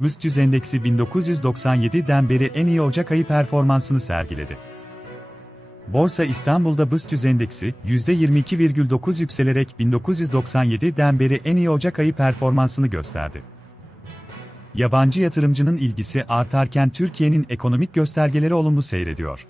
BIST endeksi 1997'den beri en iyi Ocak ayı performansını sergiledi. Borsa İstanbul'da BIST endeksi %22,9 yükselerek 1997'den beri en iyi Ocak ayı performansını gösterdi. Yabancı yatırımcının ilgisi artarken Türkiye'nin ekonomik göstergeleri olumlu seyrediyor.